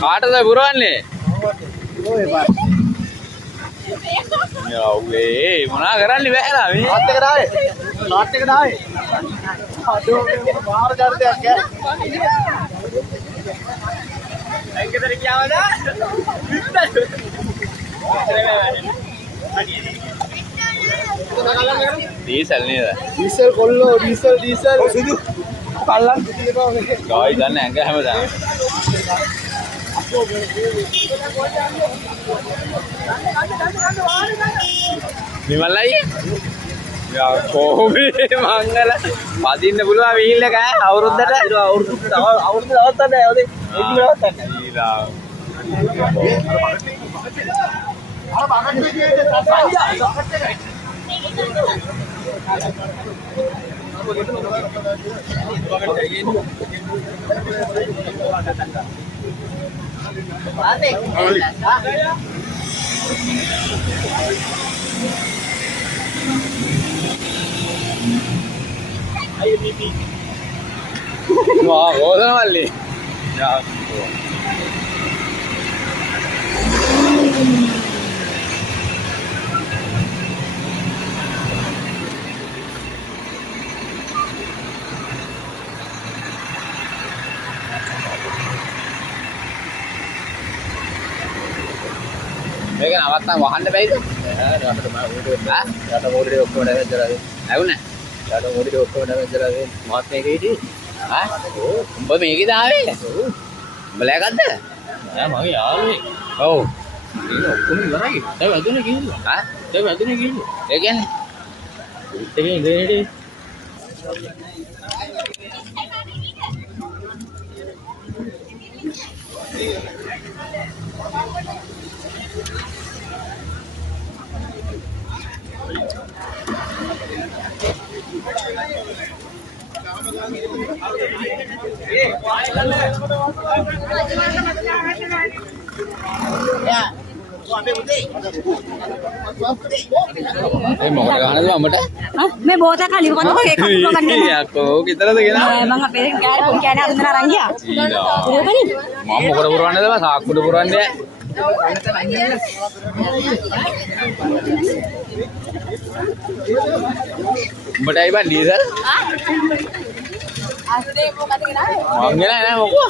කාටද පුරවන්නේ? යව්වේ මොනා කරන්නේ බෑලා මේ. නාට් එකට ආවේ. නාට් එකට ආවේ. අඩෝ මාර ජර්දයක් ඈ. එක්කතර කියාවද? ඩීසල් නේද? ඩීසල් කොල්ලෝ ඩීසල් සුදු කල්ලන් තියෙනවා මේ. ගායි දන්නේ ඇඟ හැමදාම. විමලයි යා කොහොමද මංගල පදින්න පුළුවන් වීල් එක අවුරුද්දට අවුරුදු දවස් තමයි ඔතේ එන්න දවස් තමයි ඊලා අර බගත් දෙකේ ayo pipi wah bosan mali ya මේක නවත්තන් වහන්න බැයිද? හා? යට මොඩේ ඔක්කොම නැවෙච්චලා දේ. නැවුනේ? යට මොඩේ ඔක්කොම නැවෙච්චලා දේ. මාත් මේක හිටියේ. හා? ඔව්. උඹ මේකේ දාවේ? ඔව්. උඹලා ගත්ත? නෑ මගේ යාළුවෙක්. ඔව්. ඒක ඔක්කොම ඉවරයි. දැන් වැදුනේ කිව්වා. හා? දැන් වැදුනේ කිව්වා. ඒ කියන්නේ? ඒකෙන් දෙන්නේ. mau ke mana tuh Mbak? Hah? Me bawa tak kali bukan tuh kayak kamu kan dia. Iya, aku kita tuh gila. Emang apa yang kayak pun kayak ada beneran ya? Iya. Apa nih? Mau buruan deh, Mas. Aku udah buruan deh. Mbak Dai Bandi, Sir? Hah? Asli mau kating apa? Mau ngene mau gua.